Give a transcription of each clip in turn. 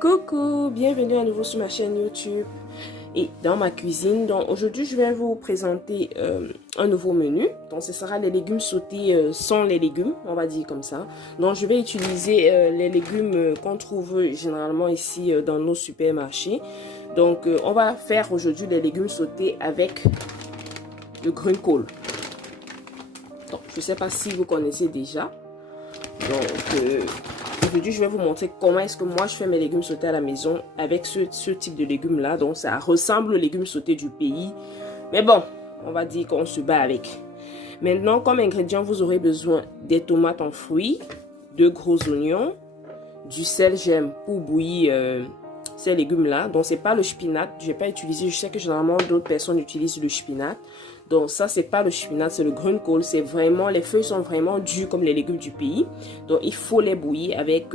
Coucou, bienvenue à nouveau sur ma chaîne YouTube et dans ma cuisine. Donc aujourd'hui je vais vous présenter un nouveau menu. Donc ce sera les légumes sautés sans les légumes, on va dire comme ça. Donc je vais utiliser les légumes qu'on trouve généralement ici dans nos supermarchés. Donc on va faire aujourd'hui les légumes sautés avec le greenkohl. Donc je ne sais pas si vous connaissez déjà. Donc aujourd'hui, je vais vous montrer comment est-ce que moi je fais mes légumes sautés à la maison avec ce type de légumes là. Donc ça ressemble aux légumes sautés du pays. Mais bon, on va dire qu'on se bat avec. Maintenant, comme ingrédients, vous aurez besoin des tomates en fruits, 2 gros oignons, du sel gemme pour bouillir ces légumes là. Donc c'est pas le spinat, je vais pas utiliser. Je sais que généralement d'autres personnes utilisent le spinat. Donc ça c'est pas le spinat, c'est le greenkohl. C'est vraiment, les feuilles sont vraiment dures comme les légumes du pays. Donc il faut les bouillir avec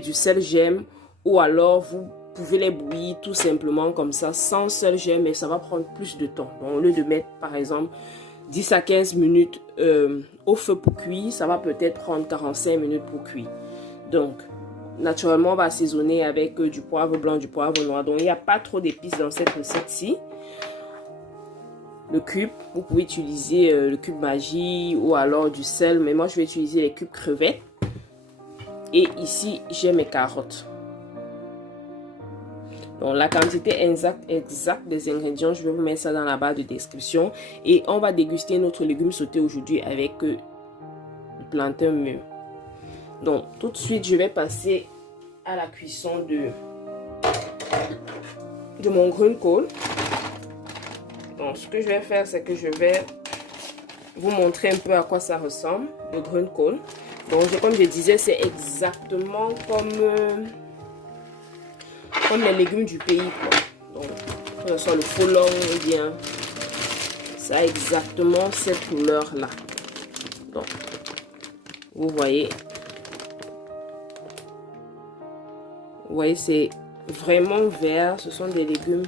du sel gemme, ou alors vous pouvez les bouillir tout simplement comme ça sans sel gemme, mais ça va prendre plus de temps. Donc au lieu de mettre par exemple 10 à 15 minutes au feu pour cuire, ça va peut-être prendre 45 minutes pour cuire. Donc naturellement on va assaisonner avec du poivre blanc, du poivre noir. Donc il n'y a pas trop d'épices dans cette recette-ci. Le cube, vous pouvez utiliser le cube Maggi ou alors du sel, mais moi je vais utiliser les cubes crevettes. Et ici j'ai mes carottes. Donc la quantité exacte des ingrédients, je vais vous mettre ça dans la barre de description. Et on va déguster notre légume sauté aujourd'hui avec le plantain mûr. Donc tout de suite je vais passer à la cuisson de mon greenkohl. Donc ce que je vais faire, c'est que je vais vous montrer un peu à quoi ça ressemble, le greenkohl. Donc comme je disais, c'est exactement comme les légumes du pays, quoi. Donc que ce soit le folon ou bien, ça a exactement cette couleur là. Donc vous voyez, c'est vraiment vert. Ce sont des légumes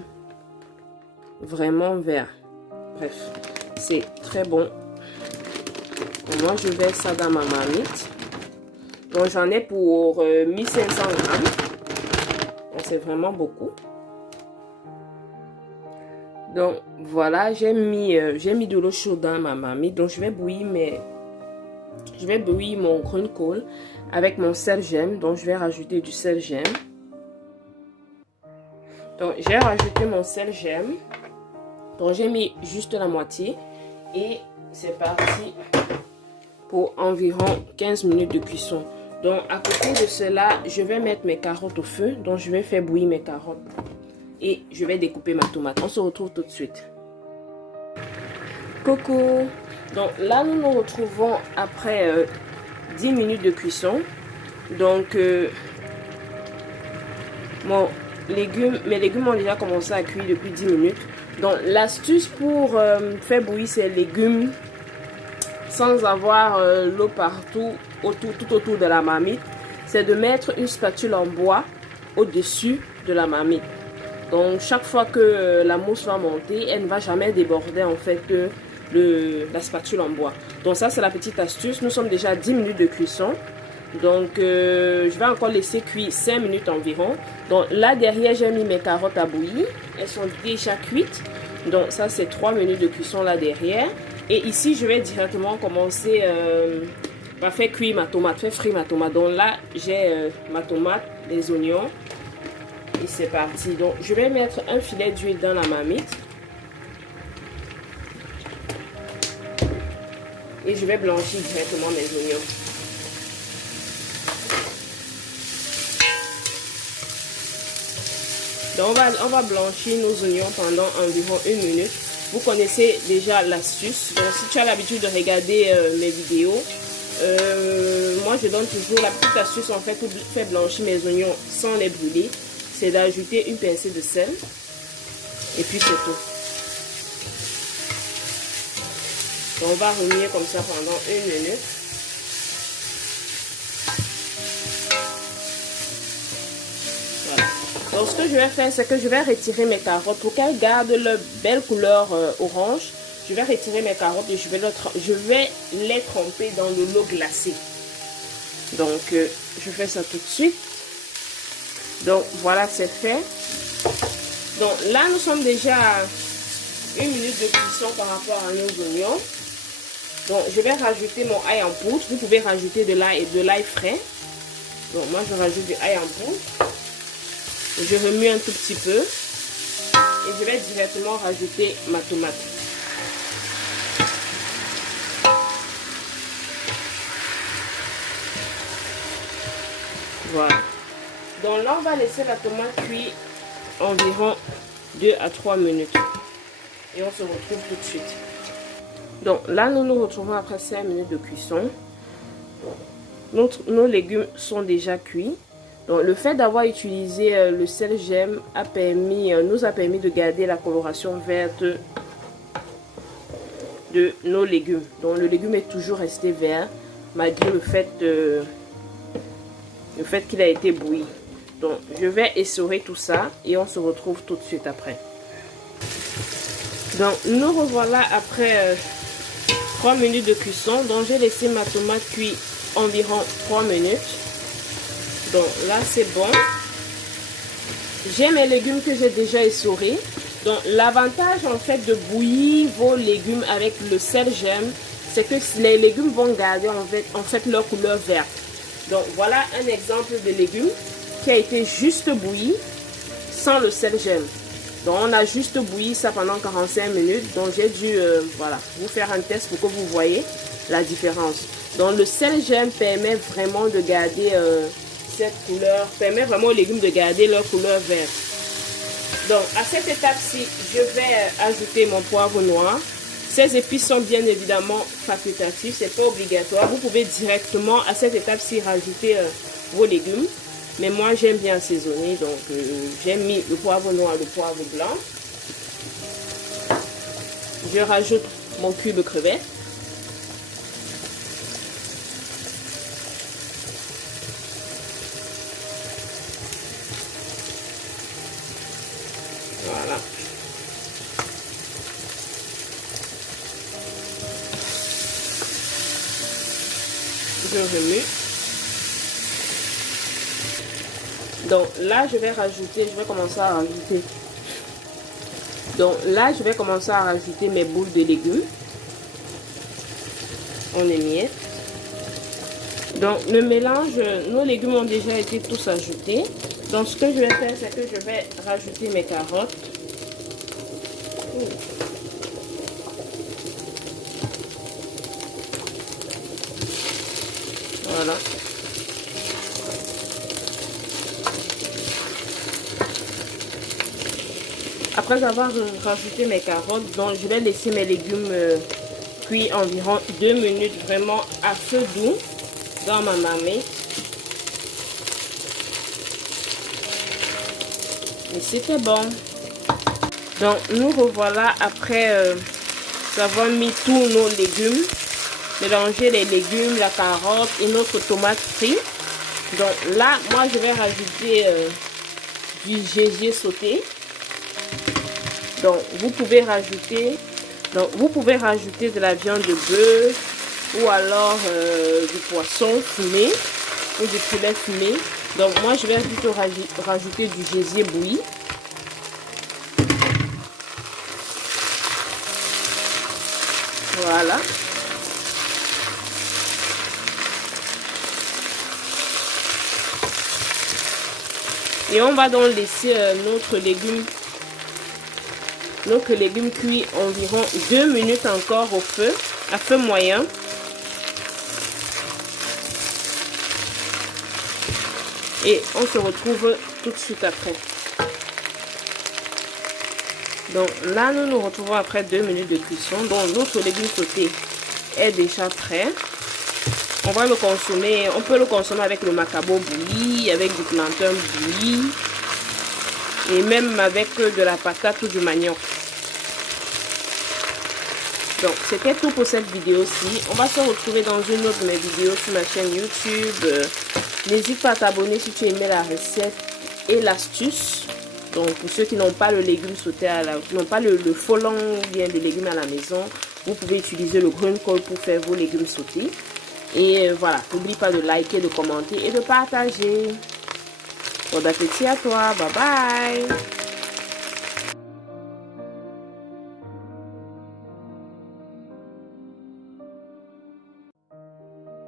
vraiment vert. Bref, c'est très bon. Et moi je verse ça dans ma marmite. Donc j'en ai pour 1500 grammes. Donc c'est vraiment beaucoup. Donc voilà, j'ai mis de l'eau chaude dans ma marmite. Donc je vais bouillir mon greenkohl avec mon sel gemme. Donc je vais rajouter du sel gemme. Donc j'ai rajouté mon sel gemme. Donc j'ai mis juste la moitié et c'est parti pour environ 15 minutes de cuisson. Donc à côté de cela, je vais mettre mes carottes au feu. Donc je vais faire bouillir mes carottes et je vais découper ma tomate. On se retrouve tout de suite. Coucou. Donc là nous nous retrouvons après 10 minutes de cuisson. Donc mes légumes ont déjà commencé à cuire depuis 10 minutes. Donc l'astuce pour faire bouillir ces légumes sans avoir l'eau partout tout autour de la marmite, c'est de mettre une spatule en bois au-dessus de la marmite. Donc chaque fois que la mousse va monter, elle ne va jamais déborder en fait la spatule en bois. Donc ça c'est la petite astuce. Nous sommes déjà à 10 minutes de cuisson. Donc je vais encore laisser cuire 5 minutes environ. Donc là derrière j'ai mis mes carottes à bouillir. Elles sont déjà cuites. Donc ça c'est 3 minutes de cuisson là derrière. Et ici je vais directement commencer à faire cuire ma tomate, faire frire ma tomate. Donc là j'ai ma tomate, les oignons. Et c'est parti. Donc je vais mettre un filet d'huile dans la marmite. Et je vais blanchir directement mes oignons. Donc on va blanchir nos oignons pendant environ 1 minute. Vous connaissez déjà l'astuce. Donc si tu as l'habitude de regarder mes vidéos, moi je donne toujours la petite astuce en fait pour faire blanchir mes oignons sans les brûler. C'est d'ajouter une pincée de sel. Et puis c'est tout. Donc on va remuer comme ça pendant 1 minute. Donc ce que je vais faire, c'est que je vais retirer mes carottes pour qu'elles gardent leur belle couleur orange. Je vais retirer mes carottes et je vais les tremper dans de l'eau glacée. Donc je fais ça tout de suite. Donc voilà, c'est fait. Donc là, nous sommes déjà à 1 minute de cuisson par rapport à nos oignons. Donc je vais rajouter mon ail en poudre. Vous pouvez rajouter de l'ail frais. Donc moi je rajoute du ail en poudre. Je remue un tout petit peu. Et je vais directement rajouter ma tomate. Voilà. Donc là, on va laisser la tomate cuire environ 2 à 3 minutes. Et on se retrouve tout de suite. Donc là, nous nous retrouvons après 5 minutes de cuisson. Nos légumes sont déjà cuits. Donc le fait d'avoir utilisé le sel gemme nous a permis de garder la coloration verte de nos légumes. Donc le légume est toujours resté vert malgré le fait qu'il a été bouilli. Donc je vais essorer tout ça et on se retrouve tout de suite après. Donc nous revoilà après 3 minutes de cuisson. Donc j'ai laissé ma tomate cuire environ 3 minutes. Donc là c'est bon. J'ai mes légumes que j'ai déjà essorés. Donc l'avantage en fait de bouillir vos légumes avec le sel gemme, c'est que les légumes vont garder en fait leur couleur verte. Donc voilà un exemple de légumes qui a été juste bouilli sans le sel gemme. Donc on a juste bouilli ça pendant 45 minutes. Donc j'ai dû voilà, vous faire un test pour que vous voyez la différence. Donc le sel gemme permet vraiment de garder cette couleur, permet vraiment aux légumes de garder leur couleur verte. Donc à cette étape-ci, je vais ajouter mon poivre noir. Ces épices sont bien évidemment facultatifs, c'est pas obligatoire. Vous pouvez directement à cette étape-ci rajouter vos légumes. Mais moi j'aime bien assaisonner, donc j'ai mis le poivre noir, le poivre blanc. Je rajoute mon cube crevette. Voilà. Je remue. Donc là, je vais commencer à rajouter. Donc là, je vais commencer à rajouter mes boules de légumes. On les miette. Donc le mélange, nos légumes ont déjà été tous ajoutés. Donc ce que je vais faire, c'est que je vais rajouter mes carottes. Voilà. Après avoir rajouté mes carottes, donc je vais laisser mes légumes cuire environ 2 minutes vraiment à feu doux dans ma marmite. Et c'était bon. Donc nous revoilà après avoir mis tous nos légumes, mélanger les légumes, la carotte et notre tomate frite. Donc là, moi je vais rajouter du gingembre sauté. Donc vous pouvez rajouter de la viande de bœuf ou alors du poisson fumé ou du poulet fumé. Donc moi je vais plutôt rajouter du gingembre bouilli. Voilà. Et on va donc laisser notre légume cuit environ 2 minutes encore au feu, à feu moyen. Et on se retrouve tout de suite après. Donc là, nous nous retrouvons après 2 minutes de cuisson. Donc notre légume sauté est déjà prêt. On va le consommer, on peut le consommer avec le macabo bouilli, avec du plantain bouilli et même avec de la patate ou du manioc. Donc c'était tout pour cette vidéo-ci. On va se retrouver dans une autre de mes vidéos sur ma chaîne YouTube. N'hésite pas à t'abonner si tu aimais la recette et l'astuce. Donc pour ceux qui n'ont pas le légume sauté n'ont pas le folon ou bien des légumes à la maison, vous pouvez utiliser le green call pour faire vos légumes sautés. Et voilà, n'oublie pas de liker, de commenter et de partager. Bon appétit à toi. Bye bye.